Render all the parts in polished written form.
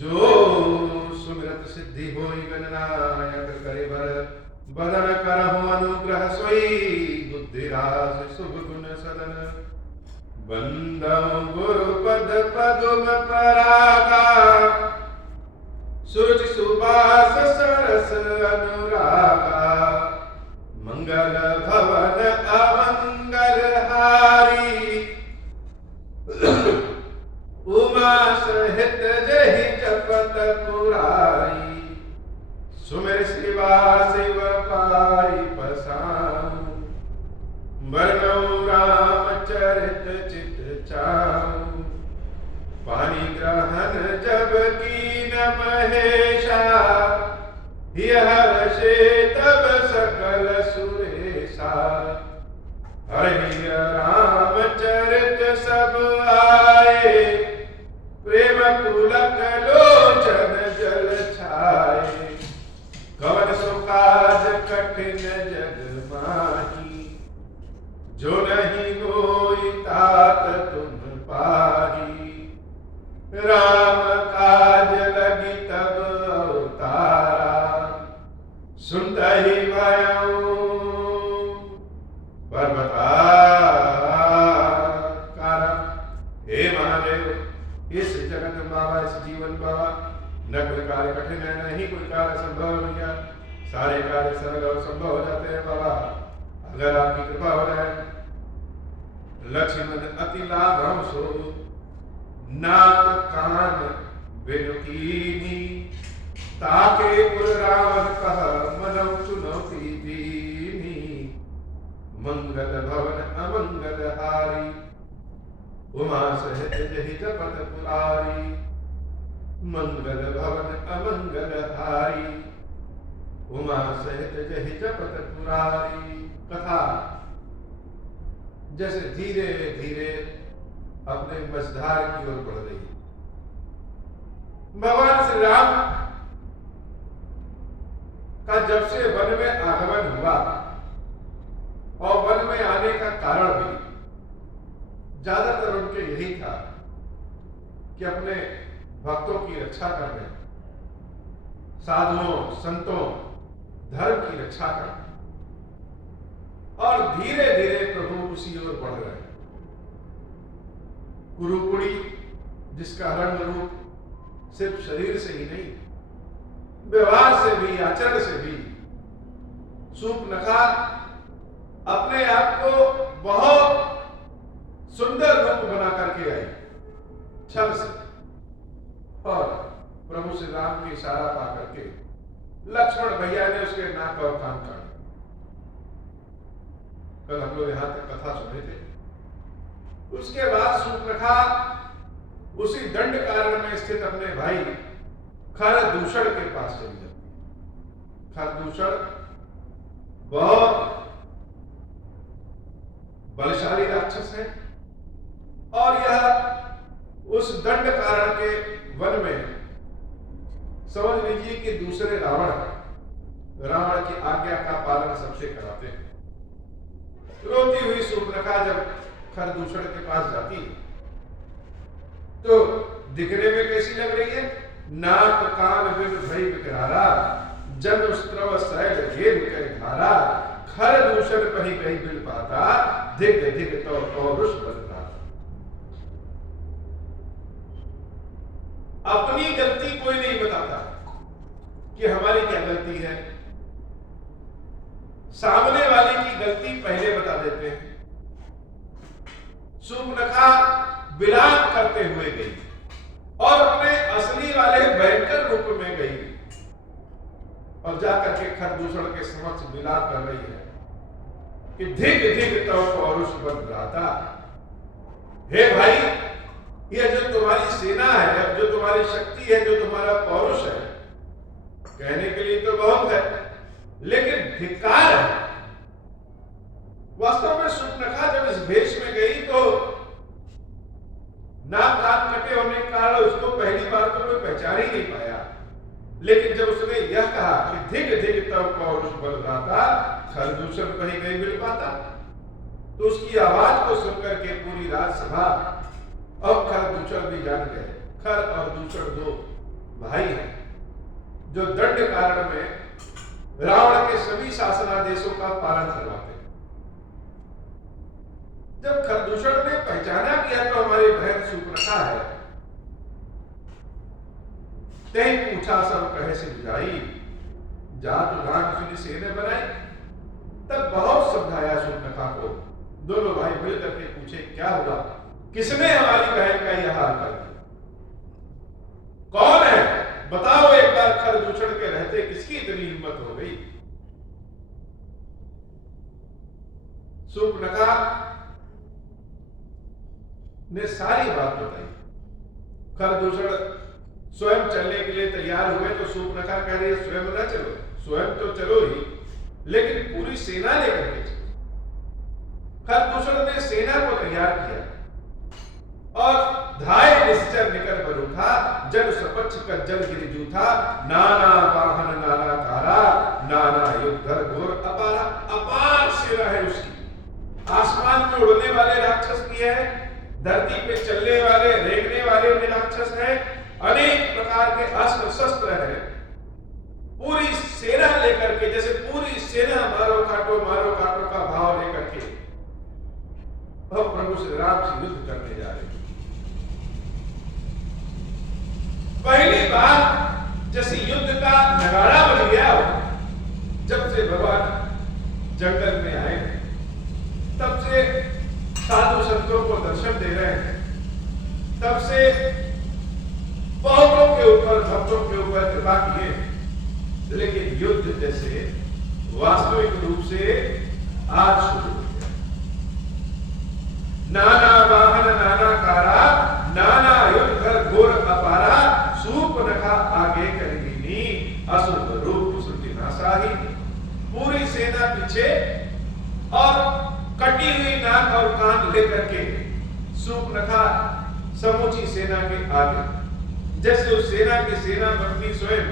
जो सुमिरत सिद्धि होई गणनायक करे बर, बदन करहु अनुग्रह सोई बुद्धि रास शुभ गुण सदन। बंदौ गुरु पद पदुम परागा, सुरुचि सुबास सरस अनुरागा। मंगल भवन अमंगल हारी, उमा सहित जहि जपत पुरारी। सुमिर शिवा शिव पाई पसाऊं, बरनऊं रामचरित चित चाऊं। पानी ग्रहण जब कीन महेशा, हर्षे तब सकल सुरेशा। हरि रामचरित सब आए, प्रेम पुलक लोचन जल छाए। कवन सुकाज कठिन जग माही, जो नहीं होई तात तुम पाही। राम काज लगी तब अवतारा, सुनते ही भयऊ पर्वताकारा। हे महादेव, इस जगत बाबा, इस जीवन बाबा, न कोई कार्य कठिन है, न ही कोई कार्य संभव भैया। सारे कार्य सरल और संभव हो जाते हैं बाबा, अगर आपकी कृपा हो जाए। लक्ष्मण अति लाभ सो, नाक कान बिनु कीनी। ताके पुर रावण कह मनौ चुनौती दीनी। मंगल भवन अमंगल हारी, उमा सहित जहि जपत पुरारी। मंगल भवन अमंगल हारी, उमा सहित जहि जपत पुरारी। कथा जैसे धीरे धीरे अपने मझधार की ओर बढ़ रही है। भगवान श्री राम का जब से वन में आगमन हुआ, और वन में आने का कारण भी ज्यादातर उनके यही था कि अपने भक्तों की रक्षा करने, साधुओं संतों धर्म की रक्षा करने। और धीरे धीरे प्रभु उसी ओर बढ़ रहे हैं। कुरुकुड़ी, जिसका रंग रूप सिर्फ शरीर से ही नहीं, व्यवहार से भी, आचरण से भी, शूर्पणखा अपने आप को बहुत सुंदर रूप बना करके आई छल से। और प्रभु श्री राम की इशारा पा करके लक्ष्मण भैया ने उसके नाक और कान काट। कल हम लोग यहां तक कथा सुने थे। उसके बाद शूर्पणखा उसी दंड कारण में स्थित अपने भाई खरदूषण के पास चली जाती है। खरदूषण बहुत बलशाली राक्षस है, और यह उस दंड कारण के वन में, समझ लीजिए कि दूसरे रावण की आज्ञा का पालन सबसे कराते हैं। रोती हुई शूर्पणखा जब खरदूषण के पास जाती है तो दिखने में कैसी लग रही है? नाक कान बिन भई विकरारा, जन स्त्रव शैल घेर के धारा। खरदूषण कहीं कहीं बिल पाता, दिग दिग तो पौरुष बनता। अपनी गलती कोई नहीं बताता कि हमारी क्या गलती है, सामने वाले की गलती पहले बता देते हैं। शूर्पणखा विलाप करते हुए गई और अपने असली वाले भयंकर रूप में गई, और जाकर के खरदूषण के समक्ष विलाप कर रही है कि धिक धिक तव पौरुष बन राता। हे भाई, यह जो तुम्हारी सेना है, जो तुम्हारी शक्ति है, जो तुम्हारा पौरुष है, कहने के लिए तो बहुत है, लेकिन धिक्कार है। वास्तव में शूर्पणखा जब इस भेष में गई तो नाक कान कटे होने के कारण उसको पहली बार तो कोई पहचान ही नहीं पाया, लेकिन जब उसने यह कहा कि धिक धिक तव पौरुष बल राता, खरदूषण कहीं नहीं मिल पाता, तो उसकी आवाज को सुनकर के पूरी राजसभा और खरदूषण भी जान गए। खर और दूषण दो भाई हैं जो दंड कारण में रावण के सभी शासनादेशों का पालन करवाते हैं। जब खरदूषण ने पहचाना कि यह तो हमारी बहन शूर्पणखा है, तय पूछा सब कहे से बुझाई, जात राग सुनी सेने बनाई। तब बहुत समझाया शूर्पणखा को। दोनों भाई मिल करके पूछे क्या हुआ, किसने हमारी बहन का यह हाल कर दिया, कौन है बताओ एक बार। खरदूषण के रहते किसकी इतनी हिम्मत हो गई। शूर्पणखा ने सारी बात बताई। खरदूषण स्वयं चलने के लिए तैयार हुए तो शूर्पणखा कह रही है स्वयं ना चलो, स्वयं तो चलो ही, लेकिन पूरी सेना लेकर के चलो। खरदूषण ने सेना को तैयार किया और धाय निश्चर निकल पर उठा, जन सपक्ष का जल गिर जूथा, नाना वाहन नाना कारा, नाना युद्धर घोर अपारा। अपार सेना है उसकी, आसमान में उड़ने वाले राक्षस भी है, धरती पे चलने वाले रेंगने वाले भी राक्षस है, अनेक प्रकार के अस्त्र शस्त्र है। पूरी सेना लेकर के, जैसे पूरी सेना मारो काटो का भाव लेकर के अब प्रभु श्री राम से युद्ध करने जा रहे हैं। पहली बार जैसे युद्ध का नगाड़ा बज गया, जब से भगवान जंगल में आए तब से साधु संतों को दर्शन दे रहे हैं, तब से बहुतों के ऊपर भक्तों के ऊपर कृपा किए, लेकिन युद्ध जैसे वास्तविक रूप से आज शुरू हो गया। नाना वाहन नाना कारा, नाना युद्ध घोर अपारा, शूर्पणखा आगे करेगी असुर रूप श्रुति नासाही। पूरी सेना पीछे और कटी हुई नाक और कान लेकर के शूर्पणखा समूची सेना के आगे, जैसे उस सेना की सेनापति स्वयं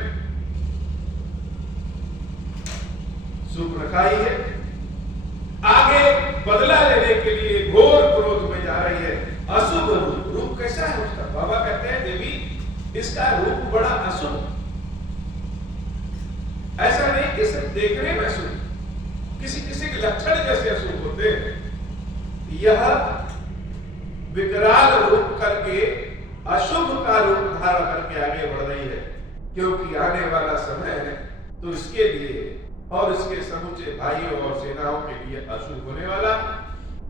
शूर्पणखा ही है, आगे बदला लेने के लिए घोर क्रोध में जा रही है। अशुभ रूप, रूप कैसा है उसका? बाबा कहते हैं देवी इसका रूप बड़ा अशुभ, ऐसा नहीं कि सिर्फ देखने में अशुभ, किसी किसी के लक्षण जैसे अशुभ होते हैं। यह विकराल रूप करके अशुभ का रूप धारण करके आगे बढ़ रही है, क्योंकि आने वाला समय है तो इसके लिए और इसके समूचे भाइयों और सेनाओं के लिए अशुभ होने वाला।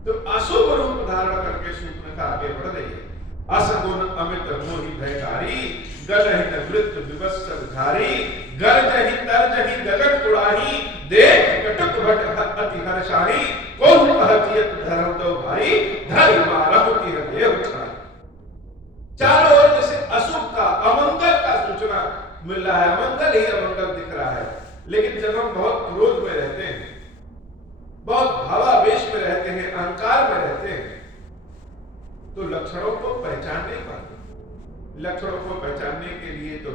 तो अशुभ रूप धारण करके शूर्पणखा आगे बढ़ रही है। असगुण अमित मोहि भयकारी, गलहि नवृत्त विवत्सर धारी, गर्जहि तर्जहि गगन उड़ाही, देख कटक भट अति हर्षाही, कौन कहतियत धर्म दो भाई, धर्म मारहु तिह देव छाई। चारों ओर जैसे अशुभ का, अमंगल का सूचना मिल रहा है, अमंगल ही अमंगल दिख रहा है। लेकिन जब हम बहुत क्रोध में रहते हैं, बहुत भावावेश में रहते हैं, अहंकार में रहते हैं, तो लक्षणों को पहचान नहीं पाते। लक्षणों को पहचानने के लिए तो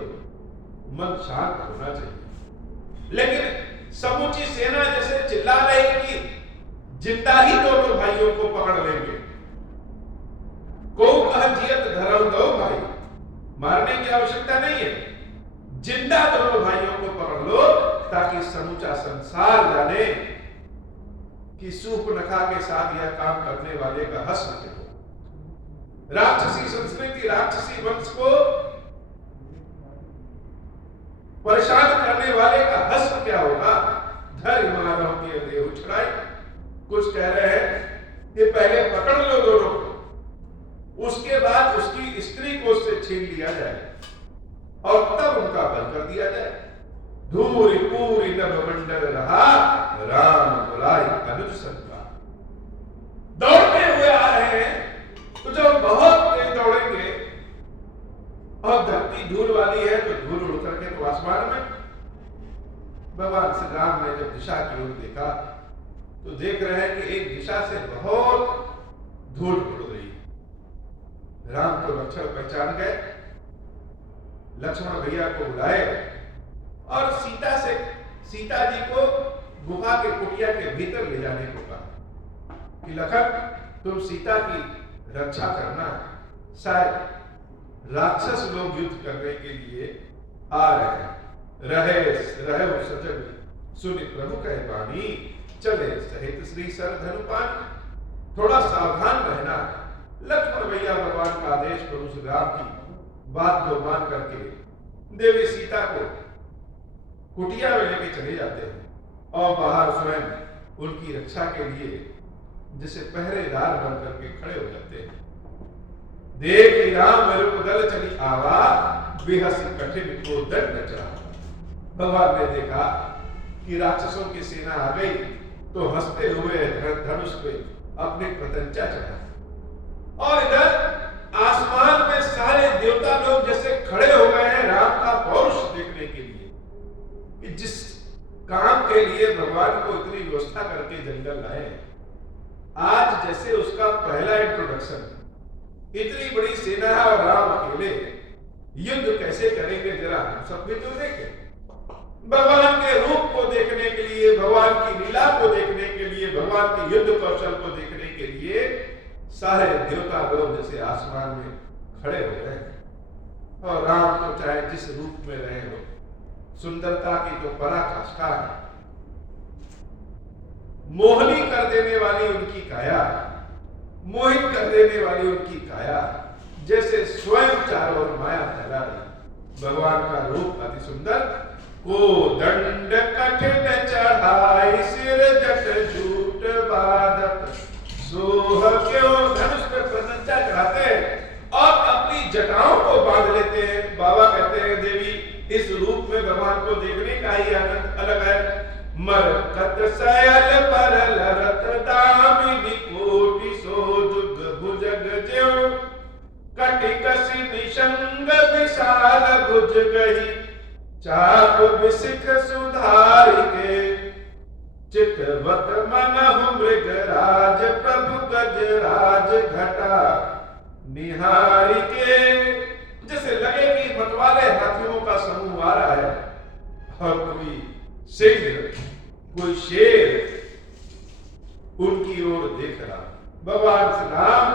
मन शांत होना चाहिए। लेकिन समूची सेना जैसे चिल्ला रही कि जिंदा ही दोनों भाइयों को पकड़ लेंगे, को कह जियत धर्म दो भाई, मारने की आवश्यकता नहीं है, जिंदा दोनों भाइयों को पकड़ लो, ताकि समूचा संसार जाने कि शूर्पणखा के साथ यह काम करने वाले का हश्र क्या हो। राक्षसी संस्कृति, राक्षसी वंश को परेशान करने वाले का हश्र क्या होगा। धर्म मानव के देह उछड़ाई। कुछ कह रहे हैं कि पहले पकड़ लो दोनों को, उसके बाद उसकी स्त्री को उससे छीन लिया जाए और तब उनका बल कर दिया जाए। धूरी पूरी नभ मंडल रहा, राम बुलाई अनुज संगा। दौड़ते हुए आ रहे हैं, तो जब बहुत तेज दौड़ेंगे और धरती धूल वाली है तो धूल उड़ करके तो आसमान में। भगवान श्री राम ने जब दिशा की ओर देखा तो देख रहे हैं कि एक दिशा से बहुत धूल उड़ रही। राम तो लक्षण पहचान गए, लक्ष्मण भैया को बुलाए और सीता जी को गुफा के कुटिया के भीतर ले जाने को कहा कि लखन तुम सीता की रक्षा करना। शायद राक्षस लोग युद्ध करने के लिए आ रहे रहे सजग सुनि प्रभु कहे बानी, चले सहित श्री सर धनुपानी। थोड़ा सावधान रहना। लक्ष्मण भैया भगवान का आदेश प्रभु श्री राम की बात को मान करके देवी सीता को कुटिया में लेके चले जाते हैं और बाहर स्वयं उनकी रक्षा के लिए जैसे पहरेदार बन करके खड़े हो जाते हैं। देख राम दल चली आवा, बेहस कठिन को दंड चढ़ा। भगवान ने देखा कि राक्षसों की सेना आ गई तो हंसते हुए धनुष पे अपने प्रत्यंचा चढ़ा। और इधर आसमान में सारे देवता लोग जैसे खड़े हो गए हैं राम का पौरुष देखने के लिए, कि जिस काम के लिए भगवान को इतनी व्यवस्था करके जंगल लाए, आज जैसे उसका पहला इंट्रोडक्शन। इतनी बड़ी सेना है और राम अकेले युद्ध कैसे करेंगे, जरा हम सब भी तो देखें। भगवान के रूप को देखने के लिए, भगवान की लीला को देखने के लिए, भगवान के युद्ध कौशल को देखने के लिए सारे देवता लोग जैसे आसमान में खड़े हो गए। और राम तो चाहे जिस रूप में रहे हो, सुंदरता की तो पराकाष्ठा है। मोहनी कर देने वाली उनकी काया, मोहित कर देने वाली उनकी काया, जैसे स्वयं चारों ओर माया फैला रही। भगवान का रूप अति सुंदर। को दंड कठिन चढ़ाई, सिर जट झूठ बाधत, सोह क्यों। धनुष पर प्रत्यंचा चढ़ाते हैं और अपनी जटाओं को बांध लेते हैं। बाबा कहते हैं देवी इस रूप में भगवान को देखने का ही आनंद अलग है। मरकत सयल पर लरत दामिनी, कोटि सो जुग भुजग ज्यों, कटिकसी निशंग विशाल भुज गई, चाप विसिख सुधार के, चितवत मनहु मृगराज, प्रभु गजराज घटा निहारी के। जैसे लगे कि मतवाले हाथियों का समूह आ रहा है और कोई सिंह, कोई शेर उनकी ओर देख रहा। भगवान श्री राम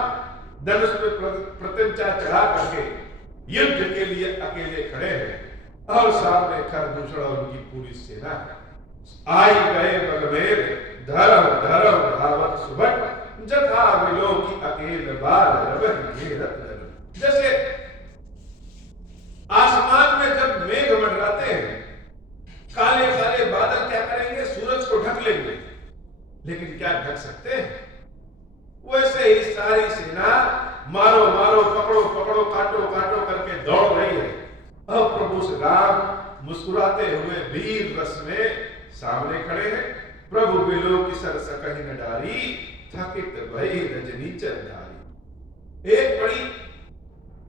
धनुष पे प्रत्यंचा चढ़ा करके युद्ध के लिए अकेले खड़े हैं और सामने खरदूषण और उनकी पूरी सेना है। आई गए बगबेर, धर्म धर्म धावत सुबट, जथा मिलो की अकेल बाल रवहि घेरत धनुष। जैसे आसमान में जब मेघ मंडराते हैं, काले काले बादल क्या करेंगे, सूरज को ढक लेंगे, लेकिन क्या ढक सकते हैं। वैसे ही सारी सेना मारो मारो, पकड़ो पकड़ो, काटो काटो करके दौड़ रही है। अब प्रभु श्री राम मुस्कुराते हुए वीर रस में सामने खड़े हैं। प्रभु बिलो की सर सकहि न डारी, थकित भई रजनी चरधारी। एक बड़ी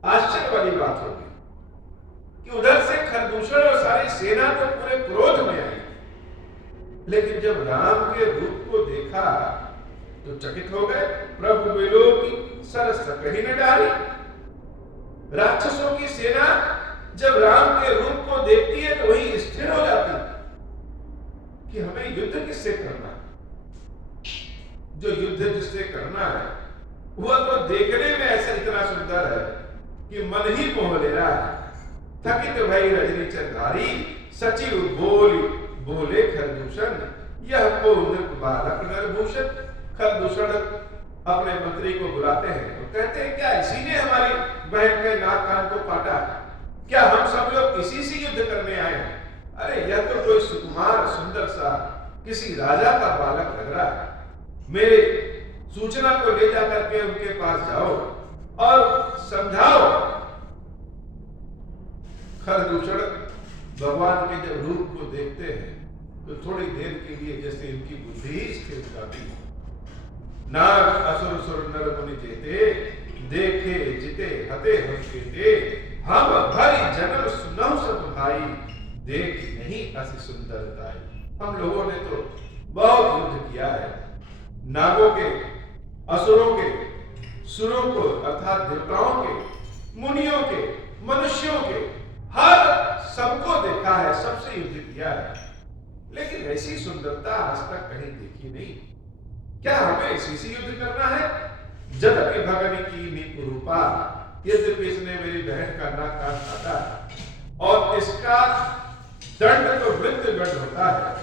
आश्चर्य वाली बात होगी कि उधर से खरदूषण और सारी सेना तो पूरे क्रोध में आई, लेकिन जब राम के रूप को देखा तो चकित हो गए। प्रभु बिलो की सर सकहि न डारी। राक्षसों की सेना जब राम के रूप को देखती है तो वही स्थिर हो जाती कि हमें युद्ध किससे करना है। जो युद्ध जिससे करना है वह तो देखने में ऐसा इतना सुंदर है कि मन ही मोह ले रहा है। थकित भई रजनी चरधारी, सचिव बोले खरदूषण, यह को नृप बालक नरभूषण। खरदूषण अपने मंत्री को बुलाते हैं तो कहते हैं क्या इसी ने हमारी बहन के नाक कान को काटा? क्या हम सब लोग इसी से युद्ध करने आए हैं? अरे यह तो कोई सुकुमार सुंदर सा किसी राजा का बालक लग रहा है। मेरे सूचना को ले जा करके उनके पास जाओ और समझाओ। खरदूषण भगवान के जब रूप को देखते हैं तो थोड़ी देर के लिए जैसे इनकी बुद्धि स्थिर हो जाती है। नाग असुर सुर नर मुनि जेते, देखे जिते हते हम केते, हम भरी जन्म सुनहु सब भाई, देख नहीं अति सुंदरताई। हम लोगों ने तो बहुत युद्ध किया है, नागों के, असुरों के, सुरों को अर्थात देवताओं के, मुनियों के, मनुष्यों के, हर सबको देखा है, सबसे युद्ध किया है, लेकिन ऐसी सुंदरता आज तक कहीं देखी नहीं। क्या हमें इसी से युद्ध करना है? जदपि भगन की रूपा, यद्यपि इसने मेरी बहन का नाक कान काटा और इसका का दंड तो मृत्यु दंड होता है,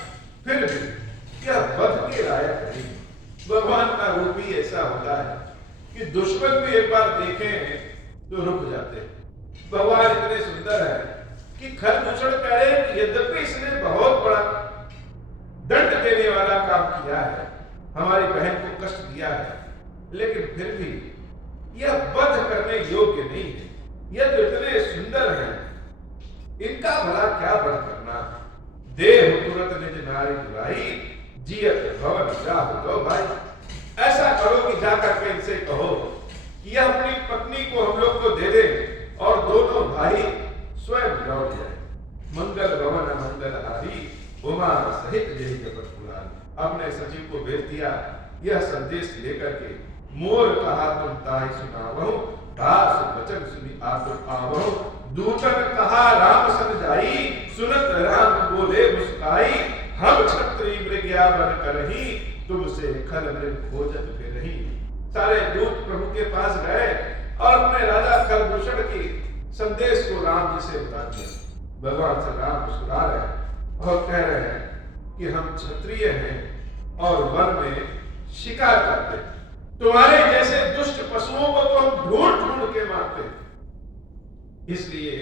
फिर भी यह वध के लायक नहीं। भगवान का रूप ही ऐसा होता है कि दुश्मन भी एक बार देखें तो रुक जाते हैं। भगवान इतने सुंदर है कि खरदूषण कह रहे हैं कि यद्यपि इसने बहुत बड़ा दंड देने वाला काम किया है, हमारी बहन को कष्ट दिया है, लेकिन फिर भी यह वध करने योग्य नहीं है। यह तो इतने सुंदर हैं, इनका भला क्या वध करना। देह तुरंत निज नारी दुराई, जियत भवन जाहु दो भाई। ऐसा करो कि जाकर के इनसे कहो कि यह अपनी पत्नी को हम लोग को दे दे और दोनों भाई स्वयं लौट जाए। मंगल भवन मंगल हारी, उमा सहित यही जपत पुराण। अपने सचिव को भेज दिया यह संदेश लेकर के, मोर कहा तुम ताहि सुनावहु, दास वचन सुनी आतुर आवहु। दूतन कहा राम सन जाई, सुनत राम बोले मुस्काई। हम क्षत्रिय मृगया बन करही, तुमसे खल मृग खोजत फिरही। सारे दूत प्रभु के पास गए और अपने राजा खरदूषण की संदेश को राम जी से बता दिया। भगवान से राम मुस्कुरा रहे हैं और कह रहे हैं कि हम क्षत्रिय हैं और वन में शिकार करते हैं, तुम्हारे जैसे दुष्ट पशुओं को तो हम ढूंढ ढूंढ के मारते हैं। इसलिए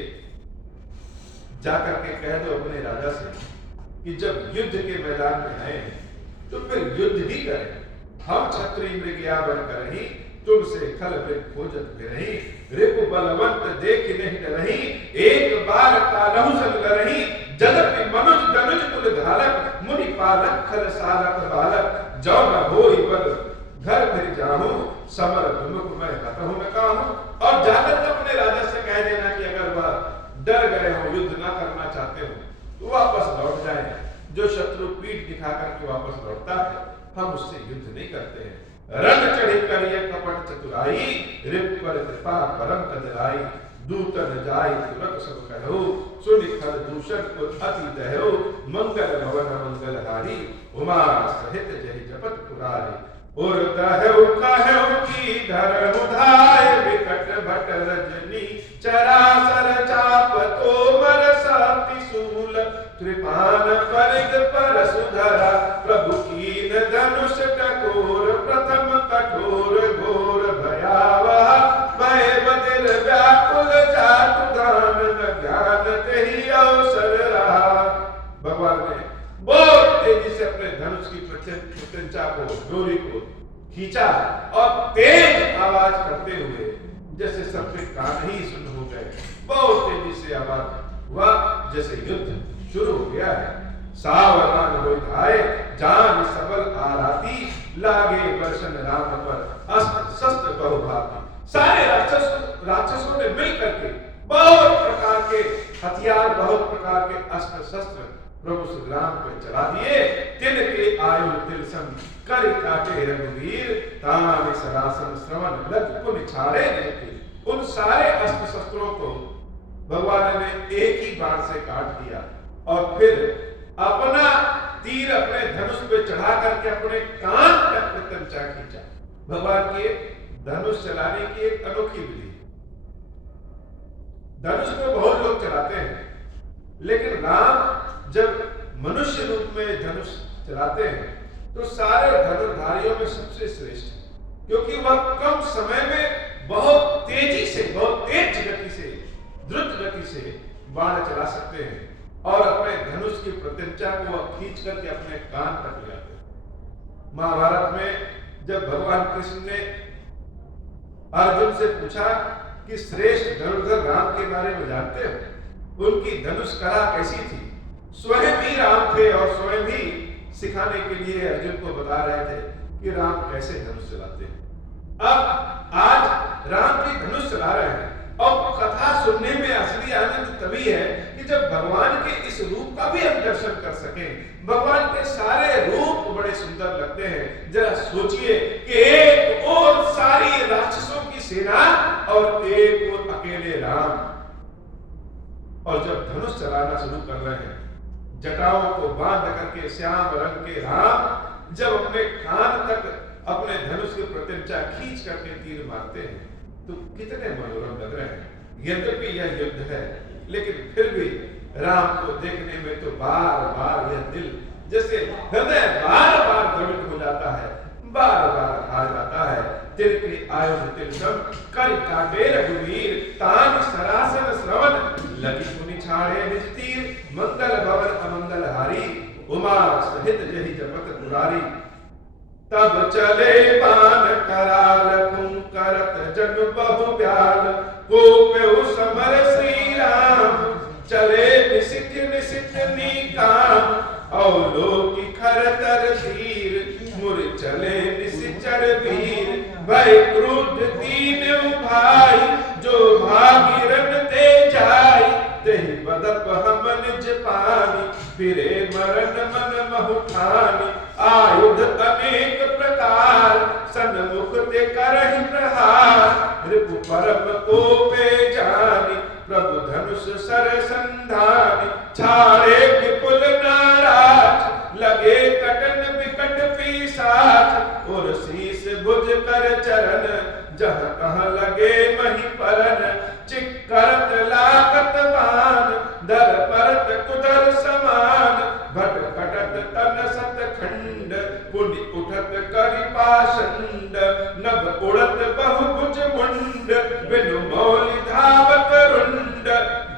जाकर के कह दो अपने राजा से कि जब युद्ध के मैदान में आए तो फिर युद्ध ही करें। हम क्षत्रिय मृगया बन करही, तुमसे खल मृग खोजत फिरही। रिपु बलवंत देख नहीं डरही, एक बार कालहु सन लरही। जगत मनुज दनुज कुल घालक, मुनि पालक खल सालक बालक। जो न होई बल घर फिर जाहूं, समर विमुख मैं हतहु न काहूं। और जाकर के अपने राजा से कह देना कि अगर वह डर गए हो, युद्ध ना करना चाहते हो तो वापस लौट जाए। जो शत्रु पीठ दिखा करके वापस लौटता है, हम उससे युद्ध नहीं करते हैं। रंग चढ़ी करिय कपट चतुराई, रिप पर कृपा परम कदराई। दूतन जाय तुरत सब कहो, सुनि खरदूषण को अति दहो। मंगल भवन मंगल हारी, उमा सहित जहि जपत पुरारी। और दहु कहु की धर उधाय, विकट भट रजनी चराचर चाप तोमर साति शूल। कृपान परिग पर सुधरा, प्रभु कीन धनुष टकोर। प्रथम कठोर घोर भयावह, भय बदिर व्याकुल जातु दान। न ज्ञान तेहि अवसर रहा। भगवान ने बहुत तेजी से अपने धनुष की प्रत्यंचा को, डोरी को खींचा और तेज आवाज करते हुए जैसे सबके कान ही सुन्न हो गए। बहुत तेजी से आवाज हुआ जैसे युद्ध शुरू हो गया है। सावधान हो धाय, जान सबल आराती। लागे वर्षन राम पर अस्त्र शस्त्र बहुभाती। सारे राक्षसों ने मिलकर के बहुत प्रकार के हथियार, बहुत प्रकार के अस्त्र शस्त्र प्रभु श्री राम पे चला दिए। तिनके आयु तिलसम कर काटे रघुवीर। तान सरासन श्रवण लग पुन छाड़े नेति। उन सारे अस्त्र शस्त्रों को भगवान ने एक ही बाण से काट दिया और फिर अपना तीर अपने धनुष पे चढ़ा करके अपने कान तक प्रत्यंचा खींचा। भगवान के धनुष चलाने की एक अनोखी विधि। धनुष को बहुत लोग चलाते हैं, लेकिन राम जब मनुष्य रूप में धनुष चलाते हैं तो सारे धनुर्धारियों में सबसे श्रेष्ठ है, क्योंकि वह कम समय में बहुत तेजी से, बहुत तेज गति से, द्रुत गति से बाण चला सकते हैं और अपने धनुष की प्रत्यंचा को वह खींच करके अपने कान तक ले आते हैं। महाभारत में जब भगवान कृष्ण ने अर्जुन से पूछा कि श्रेष्ठ धनुर्धर राम के बारे में जानते हो, उनकी धनुष कला कैसी थी, स्वयं ही राम थे और स्वयं ही सिखाने के लिए अर्जुन को बता रहे थे कि राम कैसे धनुष चलाते हैं। अब आज राम जी धनुष चला रहे हैं और कथा सुनने में असली आनंद तभी है कि जब भगवान के इस रूप का भी हम दर्शन कर सकें। भगवान के सारे रूप बड़े सुंदर लगते हैं। जरा सोचिए कि एक और सारी राक्षसों की सेना और एक और अकेले राम, और जब धनुष चलाना शुरू कर रहे हैं, जटाओं को बांध करके श्याम रंग के राम जब अपने कान तक अपने धनुष की प्रत्यंचा खींच करके तीर मारते हैं तो कितने मनोरम लग रहे हैं। यद्यपि यह युद्ध है, लेकिन फिर भी राम को देखने में तो बार बार यह दिल, जैसे हृदय बार बार द्रवित हो जाता है, बार बार हार जाता है। तिनके आयुध तिलकम कर काटे रघुवीर, तान सरासन श्रवण लगी मुनि छाड़े निज तीर। मंगल भवन अमंगल हारी, उमा सहित जहि जपत पुरारी। तब चले बाण कराल, करत जग बहु ब्याल। कोप्यउ समर श्री राम, चले निसित निसित नीकाम। अवलोकि खरतर धीर, मुर चले निसिचर वीर। भय क्रुद्ध दीन भाई, जो भागी रन ते जाई। तेहि बदप हम निज पानी, फिरे मरण मन महु ठानी। आयुध अनेक प्रकार, सन्मुख ते करहि प्रहार। रिपु परम कोपे जानी, प्रभु धनुष सर संधानी। छाड़े विपुल नाराज, लगे कटन विकट पिशाच। और शीस भुज कर चरण, जहाँ तहाँ लगे मही परन। चिक्करत लागत बाण, दर परत कुदर समान। भट कटत तन सत खंड, पुनि उठत करि पाषंड। नभ उड़त बहुभुज मुंड, बिनु मौलि धावत रुंड।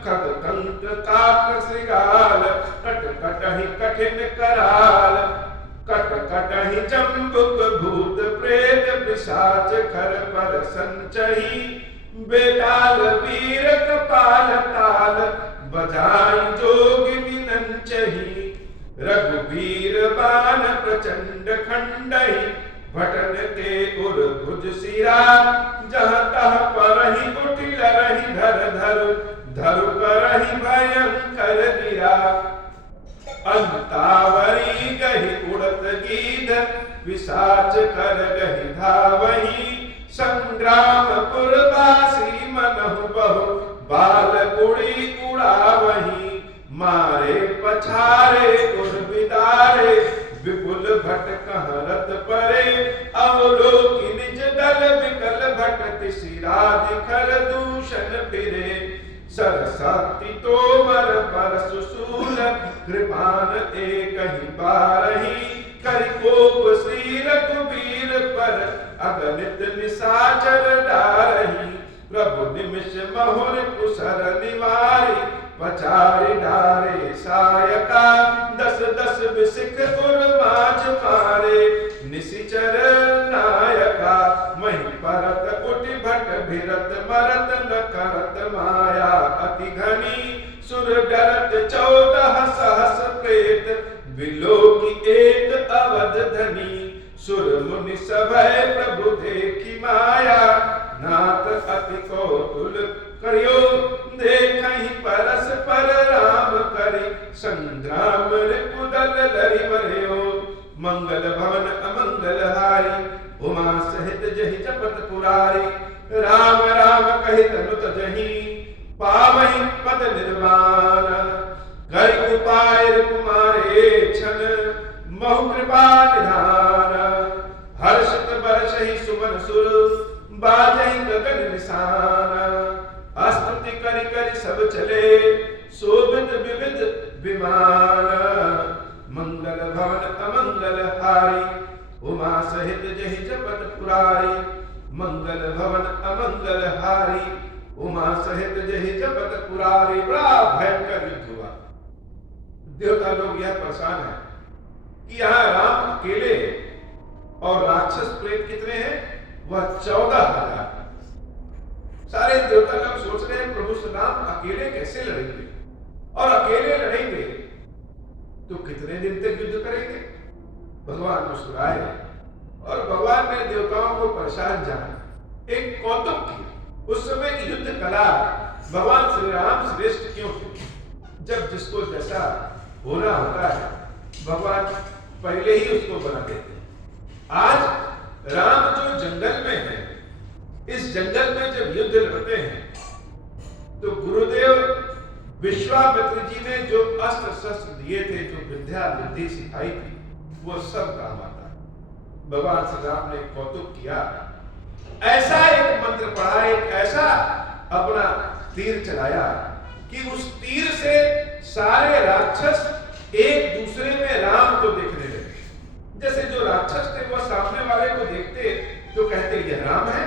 खग कंक काक श्रृगाल, कट कटहि कठिन कराल। कट कटहि जम्बुक भूत प्रेत पिशाच, खर पर संचही। बेताल वीर कपाल ताल, बजाई जोगिनी नंचही। रघुवीर बाण प्रचंड खंडहि, भटन ते उर भुज सिरा। जहाँ तहाँ परहि उठि लरहि धर धर। धरु करहि भयंकर गिरा। अंतावरी गहि उड़त गीध, पिशाच कर गहि धावहि। संग्रामपुर वासी मनहु बहु, बाल उड़ी उड़ावहि। मारे पछारे उर बिदारे, विपुल भट कहरत परे। अवलोकि निज दल विकल भटति सिरा। दिखर दूषण फिरे, सरस्वती तोमर परसु सूल। कृपान एकहि बारहि, करि कोप श्री रघुवीर पर। अगणित निशाचर डारहि, प्रभु निमिष महुर कुशर निवारी। पचारि डारे सायका, दस दस बिसिख उर माछ मारे। निशिचर नायका, मही परत उठि भट भिरत मरत। न करत माया अति घनी, सुर डरत 14 सहस प्रेत। विलोकि एक अवध धनी, सुर मुनि सभय प्रभु देखि माया। नाथ अति कौतुल करियो, देखहि परस्पर राम करि। संग्राम रिपुदल लरि मरयो, मंगल भवन अमंगल हारी। उमा सहित जहि जपत पुरारी, राम राम कहि तनु तजहि। पावहि पद निर्वाण, करि उपाय कुमारे छन। महु कृपा निधान, हर्षित बरसहि सुमन सुर। बाजहि गगन निशान, स्तुति करि करि सब चले। शोभित विविध विमान, मंगल भवन अमंगल हारी। उमा सहित जहि जपत पुरारी, मंगल भवन अमंगल हारी। उमा सहित जहि जपत पुरारी। बड़ा भयंकर युद्ध हुआ। देवता लोग यह परेशान है कि यहाँ राम अकेले, और राक्षस प्रेत कितने हैं? वह 14,000। सारे देवता लोग सोच रहे हैं प्रभु श्री राम अकेले कैसे लड़ेंगे, और अकेले लड़ेंगे तो कितने दिन तक युद्ध करेंगे। भगवान मुस्कुराए, और भगवान ने देवताओं को परेशान जाना एक कौतुक किया। उस समय की युद्ध कला भगवान श्री राम श्रेष्ठ क्यों थे? जब जिसको जैसा होना होता है, भगवान पहले ही उसको बना देते हैं। आज राम जो जंगल में है, इस जंगल में जब युद्ध लड़ते हैं तो गुरुदेव विश्वामित्र जी ने जो अस्त्र शस्त्र दिए थे, जो विद्या बुद्धि सिखाई थी, वो सब काम आता है। भगवान श्री राम ने कौतुक किया, ऐसा एक मंत्र पढ़ा, एक ऐसा अपना तीर चलाया कि उस तीर से सारे राक्षस एक दूसरे में राम को देखने लगे। जैसे जो राक्षस थे वह सामने वाले को देखते तो कहते यह राम है,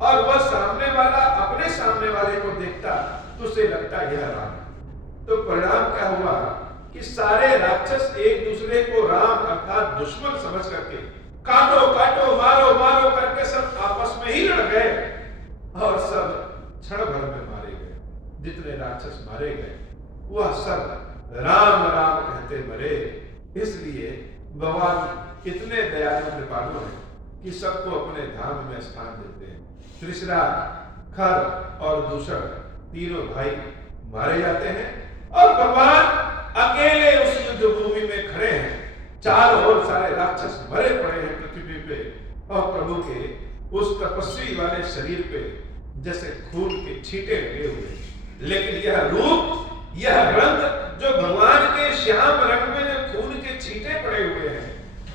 और वह सामने वाला अपने सामने वाले को देखता तो उसे लगता यह राम है। तो परिणाम क्या हुआ कि सारे राक्षस एक दूसरे को राम अर्थात दुश्मन समझ करके काटो काटो मारो मारो करके सब आपस में ही लड़ गए, और सब क्षण भर में मारे गए। जितने राक्षस मारे गए वह सब राम राम कहते मरे। इसलिए भगवान इतने दयालु कृपालु हैं कि सबको अपने धाम में स्थान देते हैं। त्रिशरा, खर और दूषण तीनों भाई मारे जाते हैं, और भगवान अकेले उस युद्ध भूमि में खड़े हैं। चारों ओर सारे राक्षस मरे पड़े हैं पृथ्वी पे, और प्रभु के उस तपस्वी वाले शरीर पे जैसे खून के छींटे लगे हुए। लेकिन यह रूप, यह रंग जो भगवान के श्याम रंग में जो खून के छींटे पड़े हुए हैं,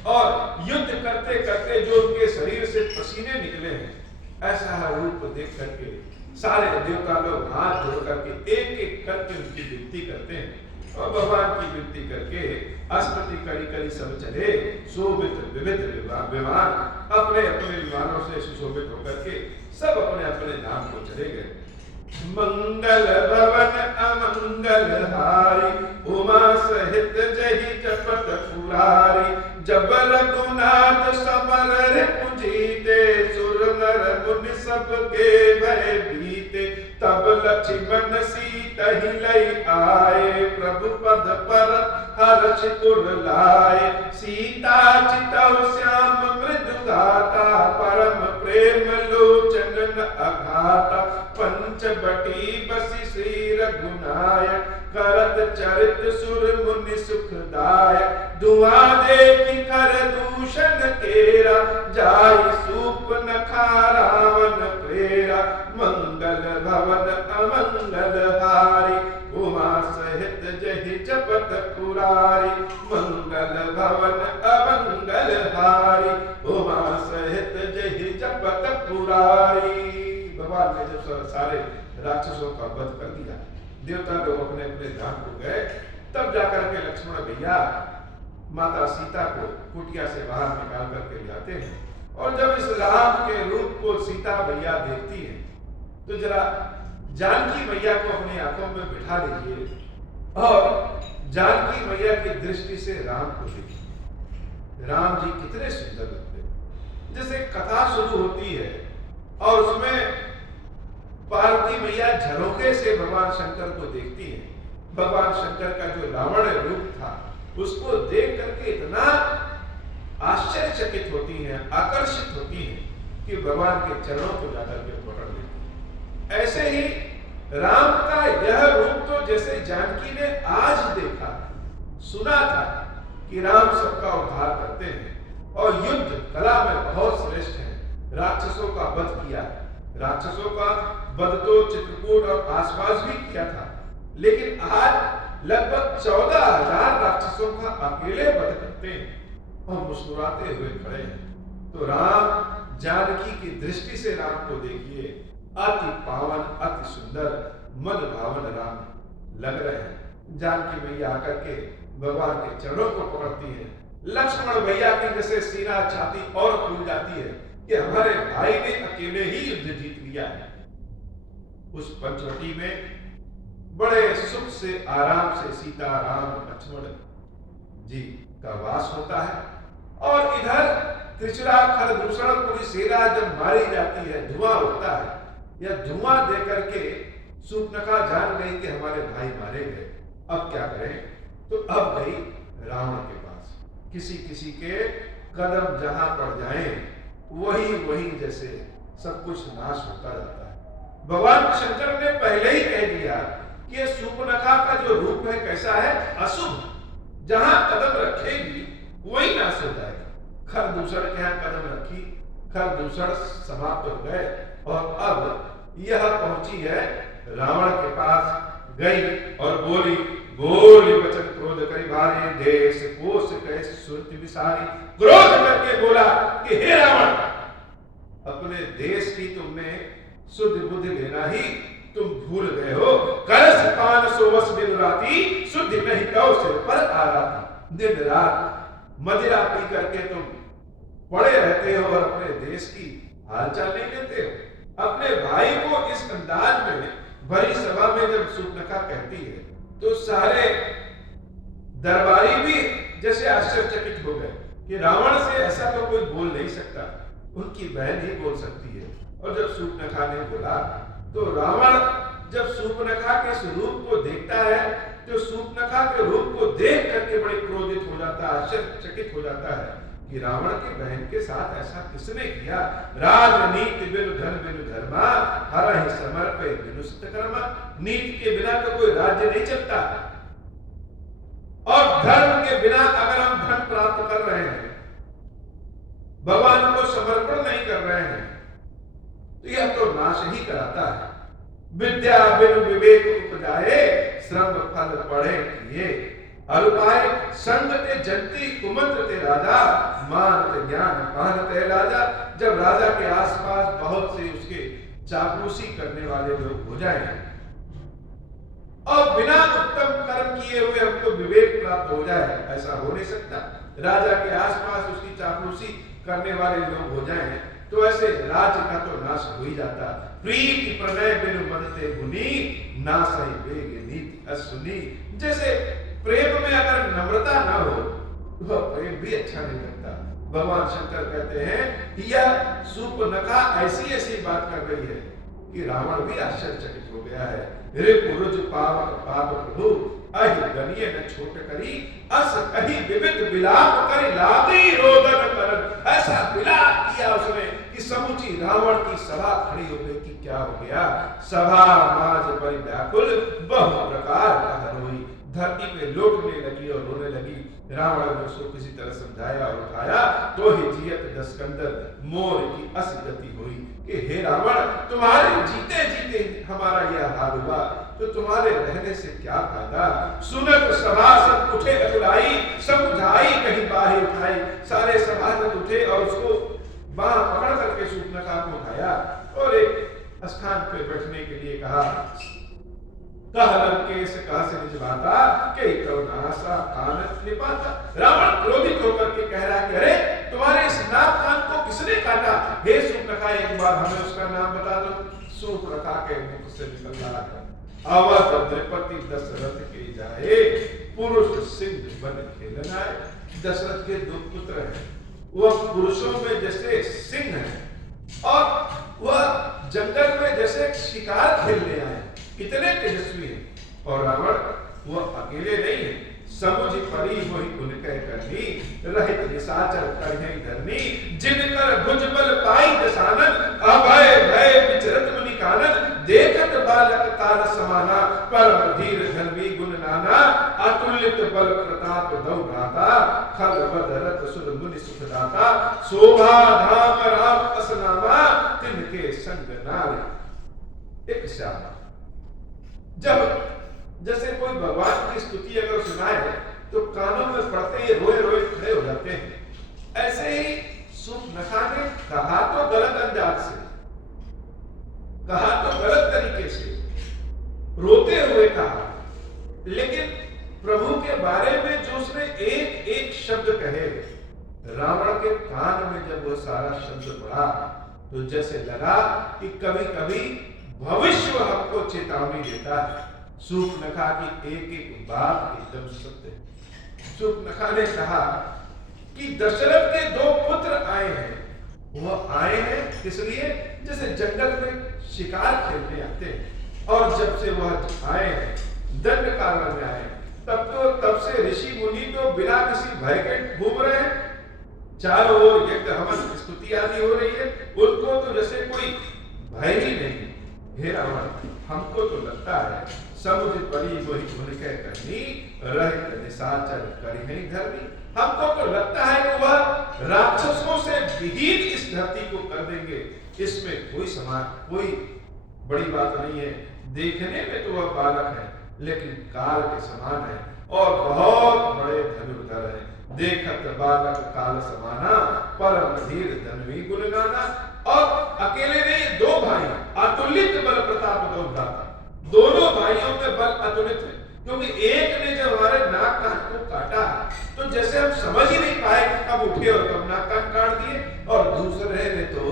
और युद्ध करते करते जो उनके शरीर से पसीने निकले हैं, ऐसा रूप देख करके सारे देवता लोग हाथ जोड़ करके एक एक करके उनकी विनती करते हैं, और भगवान की विनती करके अस्तुति करी करी सब चले। शोभित विविध विमान, अपने अपने विमानों से सुशोभित होकर के सब अपने अपने धाम को चले गए। मंगल भवन अमंगल हारी, उमा सहित जहि जपत पुरारी। जब रघुनाथ समर रिपुजीते, सुर नर मुनि सबके भय बीते। तब लक्ष्मण सीता ही लई आए, प्रभु पद पर हर्ष उर लाए। सीता चितव श्याम मृदु गाता, परम प्रेम लोचन न अघाता। पंचवटी बसी श्री रघुनायक, करत चरित सुर मुनि सुखदायक। धुआं देखी खर दूषण केरा, जाई सूप नखा रावण प्रेरा। मंगल भवन अमंगल हारी, उमा सहित जहि जपत पुरारी। मंगल भवन अमंगल हारी, उमा सहित जहि जपत पुरारी। भगवान ने जब सारे राक्षसों का वध कर दिया, देवता लोग अपने अपने धाम को गए, तब जाकर के लक्ष्मण भैया माता सीता को कुटिया से बाहर निकाल करके लाते हैं। और जब इस राम के रूप को सीता मैया देखती है तो जरा जानकी मैया को अपनी आंखों में बिठा लीजिए और जानकी मैया की दृष्टि से राम को देखिए। राम जी कितने सुंदर लगते हैं। जैसे कथा शुरू होती है और उसमें पार्वती मैया झरोखे से भगवान शंकर को देखती है। भगवान शंकर का जो रावण रूप था उसको देख करके इतना आश्चर्यचकित होती हैं, आकर्षित होती हैं कि भगवान के चरणों को जाकर के पकड़ लेती हैं। ऐसे ही राम का यह रूप तो जैसे जानकी ने आज देखा, सुना था कि राम सबका उद्धार करते हैं और युद्ध कला में बहुत श्रेष्ठ हैं, राक्षसों का वध किया। राक्षसों का वध तो चित्रकूट और आसपास भी किया था, लेकिन आज लगभग 14,000 राक्षसों का अकेले वध करते हैं और मुस्कुराते हुए खड़े हैं। तो राम जानकी की दृष्टि से राम को देखिए, अति पावन, अति सुंदर, मन भावन राम लग रहे हैं। जानकी मैया आकर के भगवान के चरणों को पकड़ती है। लक्ष्मण भैया की जैसे सीना छाती और खुल जाती है कि हमारे भाई ने अकेले ही युद्ध जीत लिया है। उस पंचवटी में बड़े सुख से आराम से सीता राम लक्ष्मण जी का वास होता है। और इधर त्रिशरा खरदूषण पूरी सेना जब मारी जाती है, धुआं उठता है। यह धुआं देकर के सूर्पनखा जान गई कि हमारे भाई मारे गए, अब क्या करें? तो अब गई रावण के पास। किसी किसी के कदम जहां पड़ जाएं वही वही जैसे सब कुछ नाश होता जाता है। भगवान शंकर ने पहले ही कह दिया कि ये सूर्पनखा का जो रूप है कैसा है, अशुभ। जहां कदम रखेगी वही नाश हो जाएगा। खरदूषण के यहाँ कदम रखी, खरदूषण समाप्त हो गए और अब यह पहुंची है रावण के पास। गई और बोली, बोली वचन क्रोध करी भारी, देश कोश कहे सुरति विसारी। क्रोध करके बोला कि हे रावण, अपने देश की तुमने शुद्ध बुद्धि लेना ही तुम भूल गए हो। कलश पान सोवस दिन राती, शुद्ध नहीं तो सिर पर आराती। दिन रात मदिरा पी करके तुम पड़े रहते हो और अपने देश की हालचाल नहीं लेते हो। अपने भाई को इस अंदाज में भरी सभा में जब सूर्पनखा कहती है तो सारे दरबारी भी जैसे आश्चर्यचकित हो गए कि रावण से ऐसा तो कोई बोल नहीं सकता, उनकी बहन ही बोल सकती है। और जब सूर्पनखा ने बोला तो रावण जब सूर्पनखा के स्वरूप को देखता है तो सूर्पनखा के रूप को देख करके बड़े क्रोधित हो जाता है, आश्चर्यचकित हो जाता है कि रावण की बहन के साथ ऐसा किसने किया। राजनीति बिनु धन बिनु धर्मा, हरहि समर्पय बिनु सत्कर्मा। नीति के बिना तो कोई राज्य नहीं चलता, और धर्म के बिना अगर हम धन प्राप्त कर रहे हैं, भगवान को समर्पण नहीं कर रहे हैं, तो यह तो नाश ही कराता है। विद्या बिनु विवेक उपजाए, श्रम फल पढ़े किए। अरुपाय संग ते जंती कुमंत्र ते राजा, मानते ज्ञान पानते राजा। जब राजा के आसपास बहुत से उसके चापलूसी करने वाले लोग हो जाएं और बिना उत्तम कर्म किए हुए हमको विवेक प्राप्त हो जाए, ऐसा हो नहीं सकता। राजा के आसपास उसकी चापलूसी करने वाले लोग हो जाएं तो ऐसे राज्य का तो नाश हो ही जाता। प्रीति प्रणय बिनु मदते गुनी, नासहि वेग नीति असुनी। जैसे प्रेम में अगर नम्रता न हो वह प्रेम भी अच्छा नहीं लगता। भगवान शंकर कहते हैं यह सूर्पनखा ऐसी ऐसी बात कर रही है कि रावण भी आश्चर्यचकित हो गया है। रे पुरुष पाप पाप प्रभु, अहि गनिय न छोट करी, अस कही विविध विलाप करी, लागी रोदन करन। ऐसा विलाप किया उसने कि समूची रावण की सभा खड़ी हो गई कि क्या हो गया। सभा माज परि व्याकुल, बहु प्रकार कह रोई। धरती पे लौटने लगी और रोने लगी। रावण ने उसको किसी तरह समझाया और उठाया तो ही जियत दशकंदर मोर की अस गति हुई कि हे रावण, तुम्हारे जीते जीते हमारा यह हाल हुआ तो तुम्हारे रहने से क्या फायदा। सुनत सभासद उठे अकुलाई, समझाई कहीं बाही उठाई। सारे सभासद उठे और उसको बाह पकड़ करके सूर्पनखा को उठाया और एक स्थान पे बैठने के लिए कहा। केस कहा से निजवाता के नासा कान निपाता। रावण क्रोधित होकर के कह रहा कि अरे तुम्हारे इस नाक कान को किसने काटा। हे सूर्पनखा, एक बार हमें उसका नाम बता दो। सूर्पनखा के मुख से निकल रहा है, अवध द्रौपदी दशरथ के जाए, पुरुष सिंह बन खेलन आए। दशरथ के दो पुत्र हैं, वह पुरुषों में जैसे सिंह है और वह जंगल में जैसे शिकार खेलने आए, इतने तेजस्वी हैं। और रावण वह अकेले नहीं है, समुझ परी वही गुण कह करनी, रहित निशाचर करहि धरनी। जिनकर भुजबल पाई दशानन, अभय भय विचरत मुनि कानन। देखत बालक काल समाना, परम धीर धर्मी गुण नाना। अतुलित बल प्रताप दौ भ्राता, खल बदरत सुर मुनि सुख दाता। शोभा धाम राम असनामा, तिनके संग नारे एक श्यामा। जब जैसे कोई भगवान की स्तुति अगर सुनाए तो कानों में पड़ते ही रोए रोए खड़े हो जाते हैं। ऐसे ही सूर्पनखा ने कहा तो गलत अंदाज से, कहा तो गलत तरीके से, रोते हुए कहा, लेकिन प्रभु के बारे में जो उसने एक एक शब्द कहे, रावण के कान में जब वो सारा शब्द पड़ा तो जैसे लगा कि कभी कभी भविष्य हमको चेतावनी देता है। सूर्पनखा की एक एक बात एकदम सत्य है। सूर्पनखा ने कहा कि दशरथ के दो पुत्र आए हैं। वह आए हैं इसलिए जैसे जंगल में शिकार खेलने आते हैं, और जब से वह आए हैं दंड कारण में आए, तब से ऋषि मुनि तो बिना किसी भय के घूम रहे हैं। चारों ओर यज्ञ हवन स्तुति आदि हो रही है, उनको तो जैसे कोई भय ही नहीं। हे रावण, हमको तो लगता है समुझ परी वही गुण कह करनी, रहित निशाचर करहि धरनी। हमको तो लगता है कि वह राक्षसों से विहीन इस धरती को कर देंगे। इसमें कोई बड़ी बात नहीं है। देखने में तो वह बालक है लेकिन काल के समान है और बहुत बड़े धनुर्धर है। देखत बालक काल समाना, परम धीर धनवी गुण गाना। और अकेले नहीं, दो भाई, अतुलित बल प्रताप दो भ्राता। दोनों भाइयों में बल अतुलित है, क्योंकि एक ने जब हमारे नाक कान को काटा तो जैसे हम समझ ही नहीं पाए कि कब उठे और कब नाक कान काट दिए, और दूसरे ने तो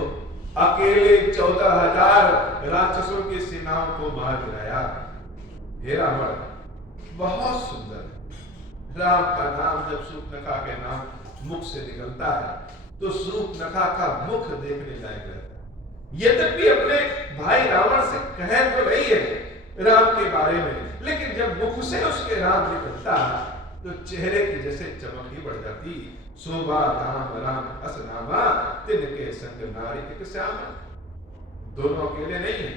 अकेले 14,000 राक्षसों की सेनाओं को मार गिराया। हे रावण, बहुत सुंदर है। राम का नाम जब शूर्पणखा के नाम मुख से निकलता है तो शूर्पणखा का मुख देखने लायक रहता है। यद्यपि अपने भाई रावण से कह तो रही है राम के बारे में, लेकिन जब मुख से उसके राम निकलता तो चेहरे की जैसे चमक ही बढ़ जाती। शोभा राम राम अस नामा, तिनके संग नारी एक श्यामा। दोनों अकेले नहीं है,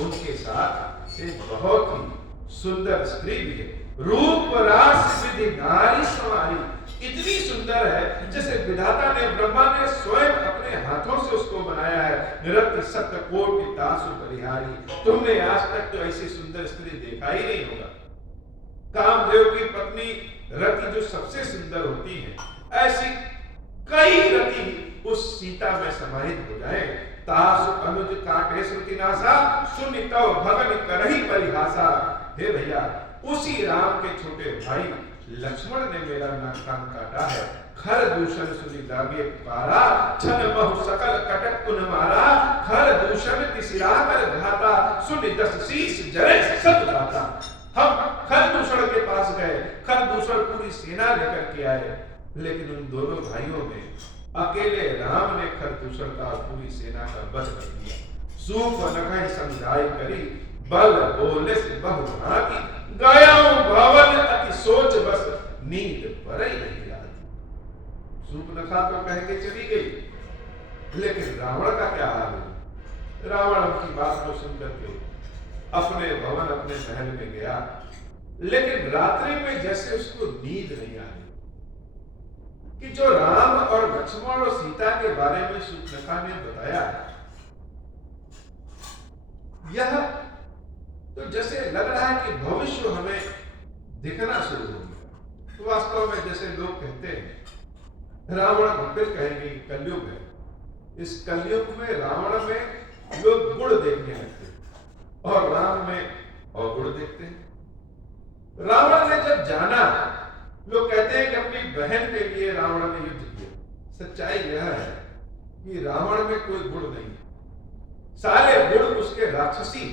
उनके साथ एक बहुत ही सुंदर स्त्री भी है। रूप रास विधि नारी सवारी, इतनी सुंदर है जैसे विधाता ने, ब्रह्मा ने स्वयं अपने हाथों से उसको बनाया है। रत्न सत्य कोटि तासु बलिहारी, तुमने आज तक तो ऐसी सुंदर स्त्री देखा ही नहीं होगा। कामदेव की पत्नी रति जो सबसे सुंदर होती है, ऐसी कई रति उस सीता में समाहित हो जाए। तासु अनुज काटे श्रुति नासा, सुनि तव भगन करहि परिहासा। हे भैया, उसी राम के छोटे भाई लक्ष्मण ने मेरा नाक कान काटा है। खर दूषण सुनि लागे पुकारा, छन बहु सकल कटक पुन मारा। खर दूषण तिसिरा कर घाता, सुनि 10 शीश जरे सब घाता। हम खर दूषण के पास गए, खर दूषण पूरी सेना लेकर के आए, लेकिन उन दोनों भाइयों ने, अकेले राम ने खर दूषण का पूरी सेना का वध कर दिया। शूर्पणखा समझाई करी, बल बोले से बहु भांति। गयाऊं भवन अति सोच बस, नींद परई नहीं रात। शूर्पणखा तो कह के चली गई, लेकिन रावण का क्या हाल है? रावण उनकी बात को सुनकर के अपने भवन, अपने महल में गया, लेकिन रात्रि में जैसे उसको नींद नहीं आ रही कि जो राम और लक्ष्मण और सीता के बारे में शूर्पणखा ने बताया, यह तो जैसे लग रहा है कि भविष्य हमें दिखना शुरू हो गया। तो वास्तव में जैसे लोग कहते हैं, रावण फिर कहेंगे कि कलयुग है, इस कलयुग में रावण में लोग गुण देखने लगते हैं और राम में अवगुण देखते हैं। रावण ने जब जाना, लोग कहते हैं कि अपनी बहन के लिए रावण ने युद्ध किया। सच्चाई यह है कि रावण में कोई गुण नहीं है, सारे गुण उसके राक्षसी।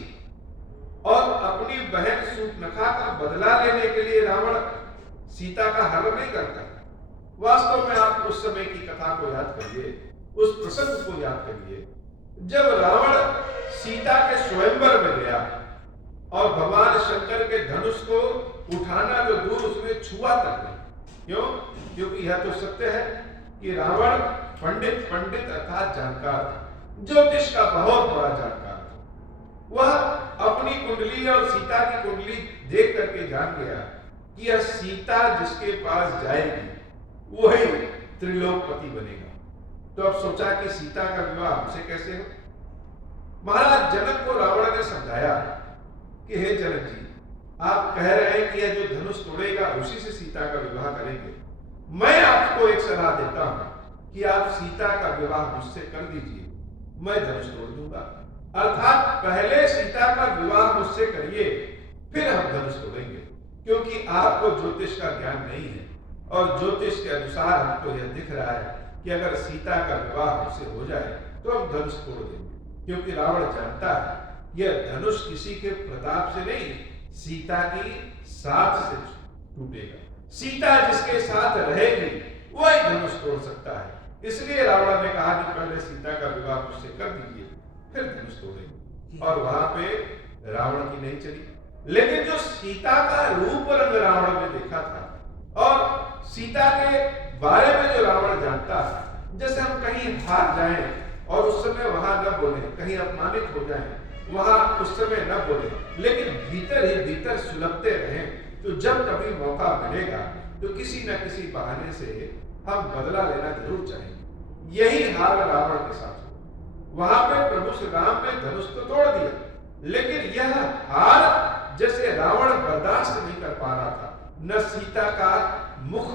और अपनी बहन शूर्पणखा का बदला लेने के लिए रावण सीता का हरण नहीं करता। वास्तव में आप उस समय की कथा को याद करिए, उस प्रसंग को याद करिए, जब रावण सीता के स्वयंवर में गया और भगवान शंकर के धनुष को उठाना तो दूर, उसने छुआ तक नहीं। क्यों? क्योंकि यह तो सत्य है कि रावण पंडित अर्थात जानकार था, ज्योतिष का बहुत बड़ा जानकार था। वह अपनी कुंडली और सीता की कुंडली देख करके जान गया कि यह सीता जिसके पास जाएगी वही त्रिलोकपति बनेगा। तो अब सोचा कि सीता का विवाह हमसे कैसे हो। महाराज जनक को रावण ने समझाया कि हे जनक जी, आप कह रहे हैं कि यह जो धनुष तोड़ेगा उसी से सीता का विवाह करेंगे। मैं आपको एक सलाह देता हूं कि आप सीता का विवाह मुझसे कर दीजिए, मैं धनुष तोड़ दूंगा। अर्थात पहले सीता का विवाह मुझसे करिए, फिर हम धनुष तोड़ेंगे, क्योंकि आपको ज्योतिष का ज्ञान नहीं है और ज्योतिष के अनुसार हमको यह दिख रहा है कि अगर सीता का विवाह हमसे हो जाए तो हम धनुष तोड़ देंगे। क्योंकि रावण जानता है यह धनुष किसी के प्रताप से नहीं, सीता की साथ से टूटेगा। सीता जिसके साथ रहेगी वही धनुष तोड़ सकता है। इसलिए रावण ने कहा कि पहले सीता का विवाह मुझसे कर दीजिए, फिर धनुष तोड़ेंगे। और वहां पे रावण की नहीं चली। लेकिन जो सीता का रूप रंग रावण ने देखा था और सीता के बारे में जो रावण जानता है, जैसे हम कहीं हार जाएं और उस समय वहां न बोले, कहीं अपमानित हो जाएं, वहां उस समय न बोले, लेकिन भीतर ही भीतर सुलगते रहें, तो जब कभी मौका मिलेगा तो किसी न किसी बहाने से हम बदला लेना जरूर चाहेंगे। यही हाल रावण के साथ हुआ। वहां पे प्रभु श्री राम ने धनुष तो तोड़ दिया, लेकिन यह हार जैसे रावण बर्दाश्त नहीं कर पा रहा था। न सीता का मुख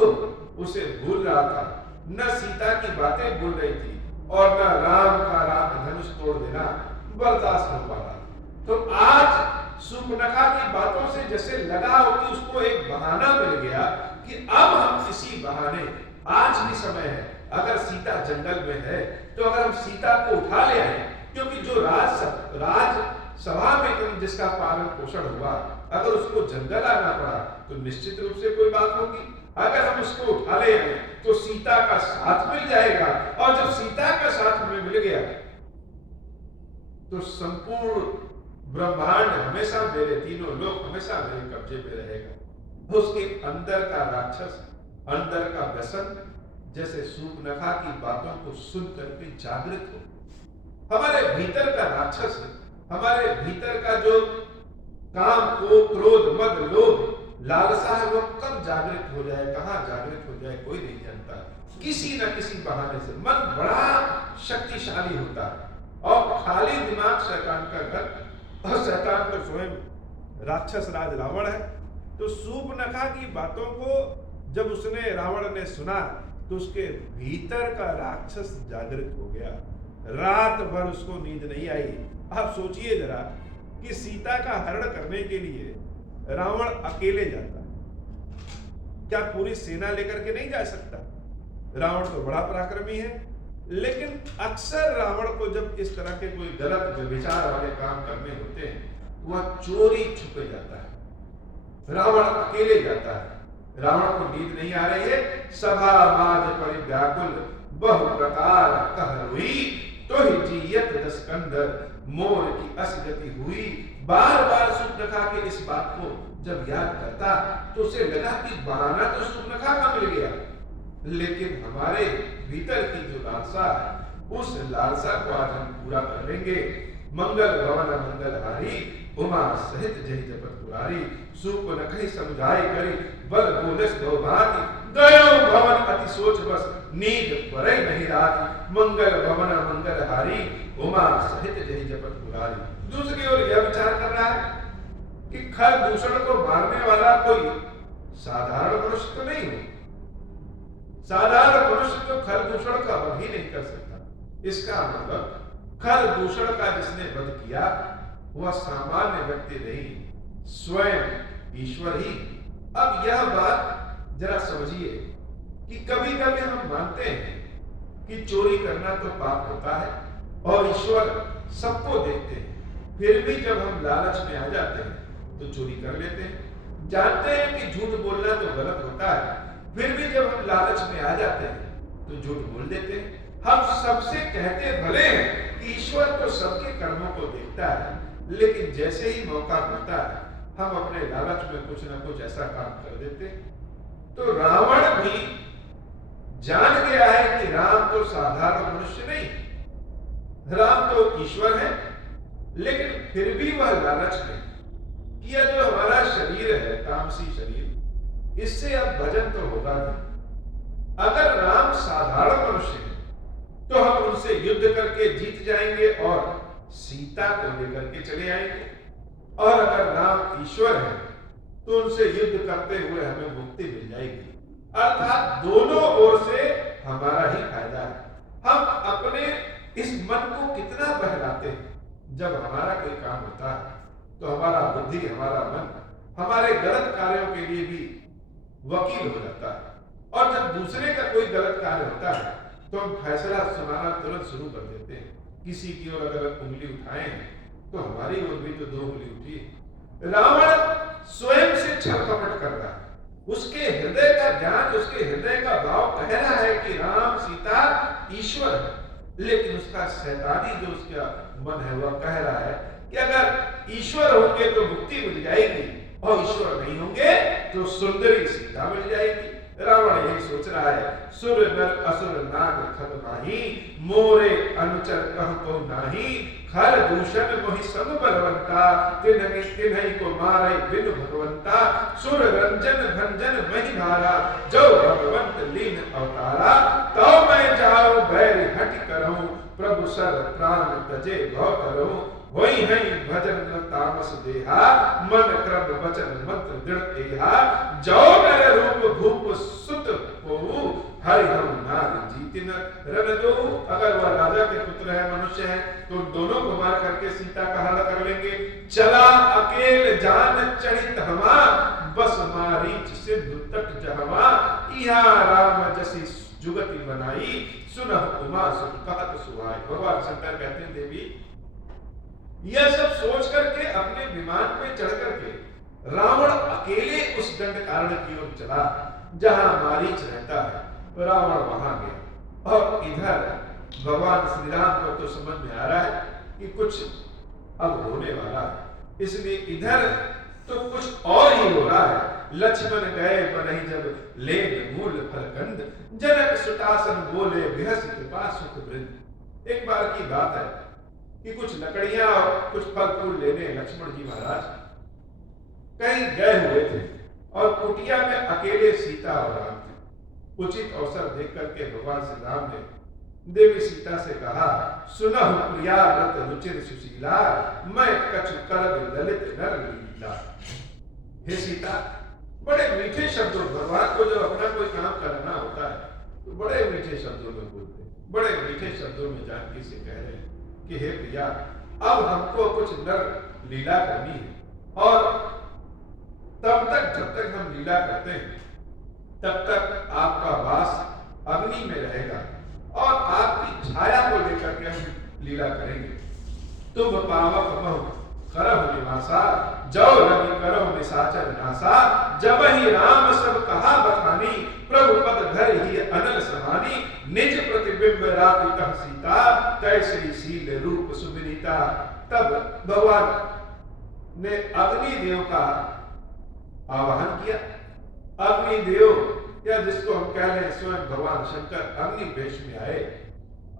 उसे भूल रहा था, न सीता की बातें भूल रही थी और न राम का राम धनुष तोड़ देना बर्दाश्त हो पा रहा था। तो आज सूर्पनखा की बातों से जैसे लगा हो कि उसको एक बहाना मिल गया कि अब हम इसी बहाने, आज भी समय है, अगर सीता जंगल में है तो अगर हम सीता को उठा ले आए, क्योंकि जो राज सभा में जिसका पालन पोषण हुआ, अगर उसको जंगल आना पड़ा तो निश्चित रूप से कोई बात होगी। अगर हम उसको उठा ले आए तो सीता का साथ मिल जाएगा, और जब सीता का साथ हमें मिल गया तो संपूर्ण ब्रह्मांड हमेशा मेरे, तीनों लोग हमेशा मेरे कब्जे में रहेगा। उसके अंदर का राक्षस, अंदर का व्यसन जैसे सूर्पनखा की बातों को सुन करके जागृत हो। हमारे भीतर का राक्षस, हमारे भीतर का जो काम, को क्रोध, मद, लोभ, लालसा है, वो कब जागृत हो जाए, कहां जागृत हो जाए, कोई नहीं जानता। किसी न किसी बहाने से मन बड़ा शक्तिशाली होता है, और खाली दिमाग शैतान का घर, और शैतान तो स्वयं राक्षस राज रावण है। तो सूर्पनखा की बातों को जब उसने, रावण ने सुना, तो उसके भीतर का राक्षस जागृत हो गया। रात भर उसको नींद नहीं आई। आप सोचिए जरा कि सीता का हरण करने के लिए रावण अकेले जाता है, क्या पूरी सेना लेकर के नहीं जा सकता? रावण तो बड़ा पराक्रमी है, लेकिन अक्सर रावण को जब इस तरह के कोई गलत विचार वाले काम करने होते हैं, वह चोरी छुपे जाता है। रावण अकेले जाता है। रावण को नींद नहीं आ रही है, सभा माज परिव्याकुल बहु प्रकार कह हुई, तो ही जीयत दस कंदर मोर की असगति हुई। बार बार सूर्पनखा के इस बात को जब याद करता तो उसे लगा कि बहाना तो सूर्पनखा का मिल गया, लेकिन हमारे भीतर की जो लालसा है, उस लालसा को आज हम पूरा कर लेंगे। मंगल भवन मंगलहारी, उमा सहित जहि जपत पुरारी। सूर्पनखा समझाए करी बल बोलस बहुभांति, गयो भवन अति सोच बस नींद परै नहीं रात। मंगल भवन मंगलहारी, उमा सहित जहि जपत पुरारी। दूसरी ओर यह विचार कर रहा है कि खर दूषण को मारने वाला कोई साधारण मनुष्य तो नहीं हो। साधारण मनुष्य तो खर दूषण का वध ही नहीं कर सकता। इसका मतलब खर दूषण का जिसने वध किया वह सामान्य व्यक्ति नहीं, स्वयं ईश्वर ही। अब यह बात जरा समझिए कि कभी कभी हम मानते हैं कि चोरी करना तो पाप होता है और ईश्वर सबको देखते हैं, फिर भी जब हम लालच में आ जाते हैं तो चोरी कर लेते हैं। जानते हैं कि झूठ बोलना तो गलत होता है, फिर भी जब हम लालच में आ जाते हैं तो झूठ बोल देते हैं। हम सबसे कहते भले हैं कि ईश्वर तो सबके कर्मों को देखता है, लेकिन जैसे ही मौका मिलता है हम अपने लालच में कुछ ना कुछ ऐसा काम कर देते। तो रावण भी जान गया है कि राम तो साधारण मनुष्य नहीं, राम तो ईश्वर है, लेकिन फिर भी वह लालच में कि यह जो हमारा शरीर है, तामसी शरीर, इससे अब भजन तो होगा नहीं। अगर राम साधारण मनुष्य है तो हम उनसे युद्ध करके जीत जाएंगे और सीता को लेकर के चले आएंगे, और अगर राम ईश्वर है तो उनसे युद्ध करते हुए हमें मुक्ति मिल जाएगी। अर्थात दोनों ओर से हमारा ही फायदा है। हम अपने इस मन को कितना बहलाते हैं। जब हमारा कोई काम होता है तो हमारा बुद्धि, हमारा मन हमारे गलत कार्यों के लिए भी वकील हो जाता है, और जब दूसरे का कोई गलत कार्य होता है तो हम फैसला सुनाना तुरंत शुरू कर देते हैं। किसी की ओर अगर उंगली उठाएं तो हमारी ओर भी तो 2 उंगली उठी। रावण स्वयं से छल कपट कर रहा है। उसके हृदय का ज्ञान, उसके हृदय का भाव कह रहा है कि राम सीता ईश्वर है, लेकिन उसका शैतानी जो उसका मन है वह कह रहा है कि अगर ईश्वर होंगे तो मुक्ति मिल जाएगी, और ईश्वर नहीं होंगे तो सुंदरी सीता मिल जाएगी। रावण यही सोच रहा है, सुर नर असुर नाग खल माही, मोरे अनुचर कह को नाही, खर दूषण मोहि सब बलवंता, तिन्हि को मारै बिनु भगवंता, सुर रंजन भंजन महि धारा, जो भगवंत लीन अवतारा, तो मैं जाऊं बैर हट करऊं, प्रभु सर प्राण तजे भव करऊं, वही है भजन न तामस देहा, मन क्रम वचन मंत्र दृढ़ एहा, जो नर रूप भूप सुत को सिंधु तट जहवा, इहा राम जसी जुगति बनाई, सुनह उमा सुख कहत सुहाई। भगवान शंकर कहते हैं देवी, यह सब सोच करके अपने विमान पे चढ़ करके रावण अकेले उस दंड कारण्य की ओर चला जहां मारीच रहता है। रावण वहां गया और इधर भगवान श्री राम को तो समझ में आ रहा है कि कुछ अब होने वाला है, इसलिए इधर तो कुछ और ही हो रहा है। लक्ष्मण गए बनहि जब लेन मूल फलकंद, जनक सुतासन बोले बिहस कृपा सुख वृंद। एक बार की बात है कि कुछ लकड़ियां और कुछ फल फूल लेने लक्ष्मण जी महाराज कहीं गए हुए थे और कुटिया में अकेले सीता और राम थे। उचित अवसर देख करके भगवान श्री राम ने देवी सीता से कहा, सुनहु प्रिया व्रत रुचिर सुशीला, मैं कछु करब ललित नर लीला। हे सीता, बड़े मीठे शब्दों, भगवान को जब अपना कोई काम करना होता है तो बड़े मीठे शब्दों में बोलते हैं, बड़े मीठे शब्दों में जानकी से कह रहे हैं कि हे प्रिया, अब हमको कुछ नर लीला करनी है और तब तक जब तक हम लीला करते हैं तब तक आपका वास अग्नि में रहेगा और आपकी छाया को लेकर के हम लीला करेंगे। तुम पावक बहु करहु निवासा, जौ रवि करहु निशाचर नासा, जब ही राम सब कहा बखानी, प्रभु पद धर ही अनल समानी, निज प्रतिबिंब राति कह सीता, तैसे शील रूप सुमिनीता। तब भगवान ने अग्निदेव का आवाहन किया। अग्निदेव या जिसको हम कह लें स्वयं भगवान शंकर अग्नि वेश में आए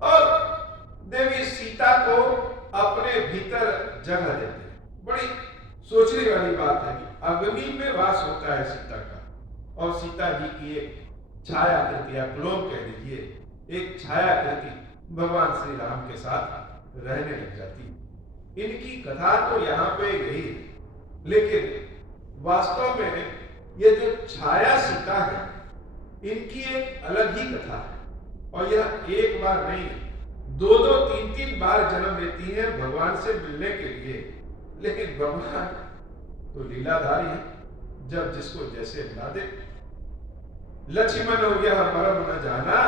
और देवी सीता को अपने भीतर जगह देते हैं। बड़ी सोचने वाली बात है कि अग्नि में वास होता है सीता का और सीता जी की एक छायाकृति या क्लोन कह लीजिए, एक छायाकृति भगवान श्री राम के साथ रहने लग जाती है। इनकी कथा तो यहाँ पे यही है, लेकिन वास्तव में ये जो छाया सीता है इनकी एक अलग ही कथा है और यह एक बार नहीं, दो दो तीन तीन बार जन्म लेती है भगवान से मिलने के लिए। लेकिन भगवान तो लीलाधारी है, जब जिसको जैसे मिला दे। लक्ष्मण यह मरम न जाना,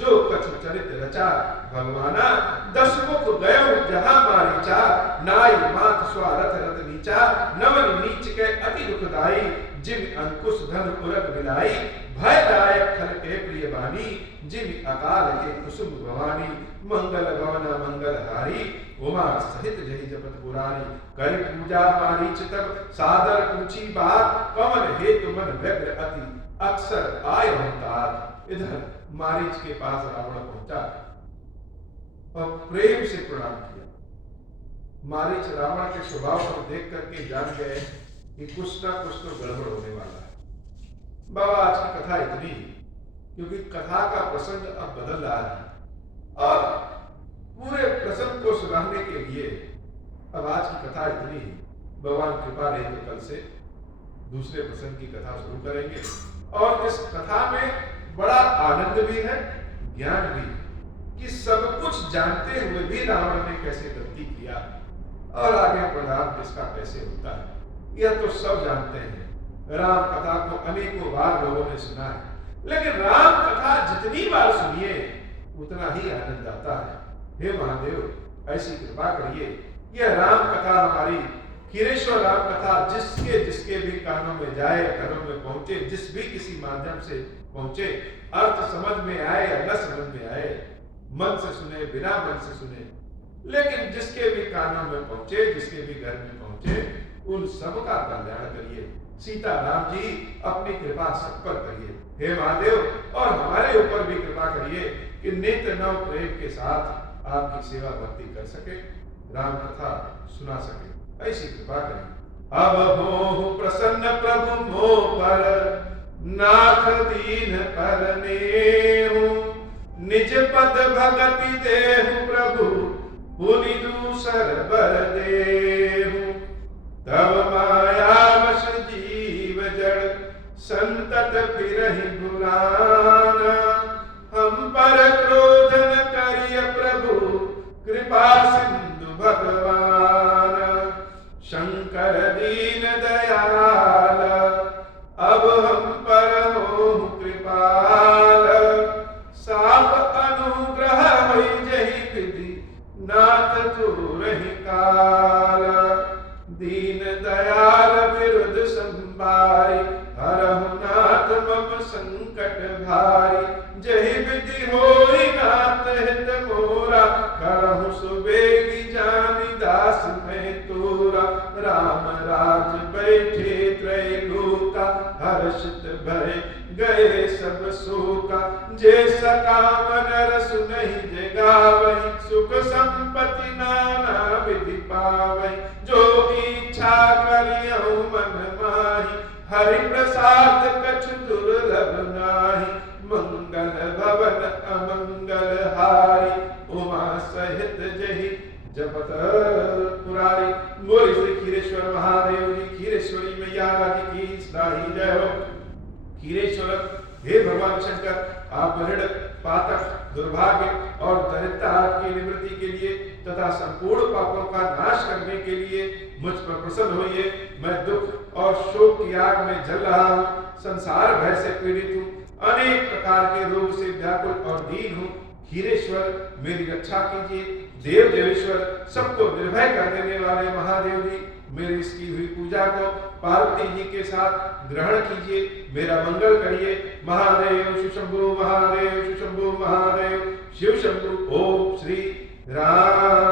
जो कछु चरित रचा भगवाना, दस मुख गयो जहां मारीचा, नाई मात स्वारथ रत नीचा, नवन नीच के अति दुखदाई, जिम अंकुश धन उरग मिलाई, भयदायक खल के प्रिय बानी, जिम अकाल के कुसुम भवानी, मंगल गवना मंगल हारी, उमा सहित जहि जपत पुरानी, कर पूजा मारीच तब सादर पूछी बात, कवन हेतु मन व्यग्र अति अक्सर आय होता। इधर मारीच के पास रावण पहुंचा और प्रेम से प्रणाम किया। मारीच रावण के स्वभाव को देख करके जान गए कि कुछ ना कुछ तो गड़बड़ होने वाला है। बाबा आज की कथा इतनी, क्योंकि कथा का प्रसंग अब बदल रहा है और पूरे प्रसंग को सुनाने के लिए अब आज की कथा इतनी ही। भगवान कृपा रही तो कल से दूसरे प्रसंग की कथा शुरू करेंगे और इस कथा में बड़ा आनंद भी है, ज्ञान भी है कि सब कुछ जानते हुए भी रावण ने कैसे गलती किया और आगे परिणाम किसका कैसे होता है यह तो सब जानते हैं। राम कथा को अनेकों बार लोगों ने सुना है, लेकिन राम कथा जितनी बार सुनिए उतना ही आनंद आता है। हे महादेव ऐसी कृपा करिए, यह राम कथा हमारी खीरेश्वर राम कथा जिसके जिसके भी कानों में जाए, घरों में पहुंचे, जिस भी किसी माध्यम से पहुंचे, अर्थ समझ में आए या न समझ में आए, मन से सुने बिना मन से सुने, लेकिन जिसके भी कानों में पहुंचे, जिसके भी घर में पहुंचे, उन सब का कल्याण करिए। सीता राम जी अपनी कृपा सब पर करिए हे महादेव, और हमारे ऊपर भी कृपा करिए कि नित्य नव प्रेम के साथ आपकी सेवा भक्ति कर सके, राम कथा सुना सके, ऐसी कृपा करें। अब हो प्रसन्न प्रभु मोह पर, नाथ दीन करने निज पद भगति देहु प्रभु, पुनि दूसर बर देहु। तब माया वश जीव जड़, संतत फिरहि भुलाना, हम पर क्रोध न करिय प्रभु, कृपा सिंधु भगवान। शंकर दीन दयाल, अब हम पर संकट भारी, जहि विधि होई नाथ हित मोरा, करहु सुबेगी जानि दास मैं तोरा। राम राज बैठे त्रैलोका, हर्षित भय गए सब शोका। जे सकाम नर सुनहि जे गावहि, सुख संपत्ति नाना विधि पावहि। जो इच्छा करियहु मन माहि, हरि प्रसाद कछु दुर्लभ नाही। मंगल भवन अमंगल हारी, उमा सहित जहि जपत पुरारी। बोली श्री खीरेश्वर महादेव जी, खीरेश्वरी मैया की सदाई जय हो। खीरेश्वर, हे भगवान शंकर, आप ऋण, पातक, दुर्भाग्य और दरिद्रता की निवृत्ति के लिए तथा संपूर्ण पापों का नाश करने के लिए मुझ पर प्रसन्न होइए। मैं दुख और शोक की आग में जल रहा हूँ, संसार भय से पीड़ित हूँ, अनेक प्रकार के रोग से व्याकुल और दीन हूँ। खीरेश्वर, मेरी रक्षा कीजिए। देव देवेश्वर, सबको निर्भय कर देने वाले महादेव जी, मेरी इसकी हुई पूजा को पार्वती जी के साथ ग्रहण कीजिए, मेरा मंगल करिए। महादेव शिवशंभु, महादेव शिवशंभु, महादेव शिवशंभु। ओम श्री राम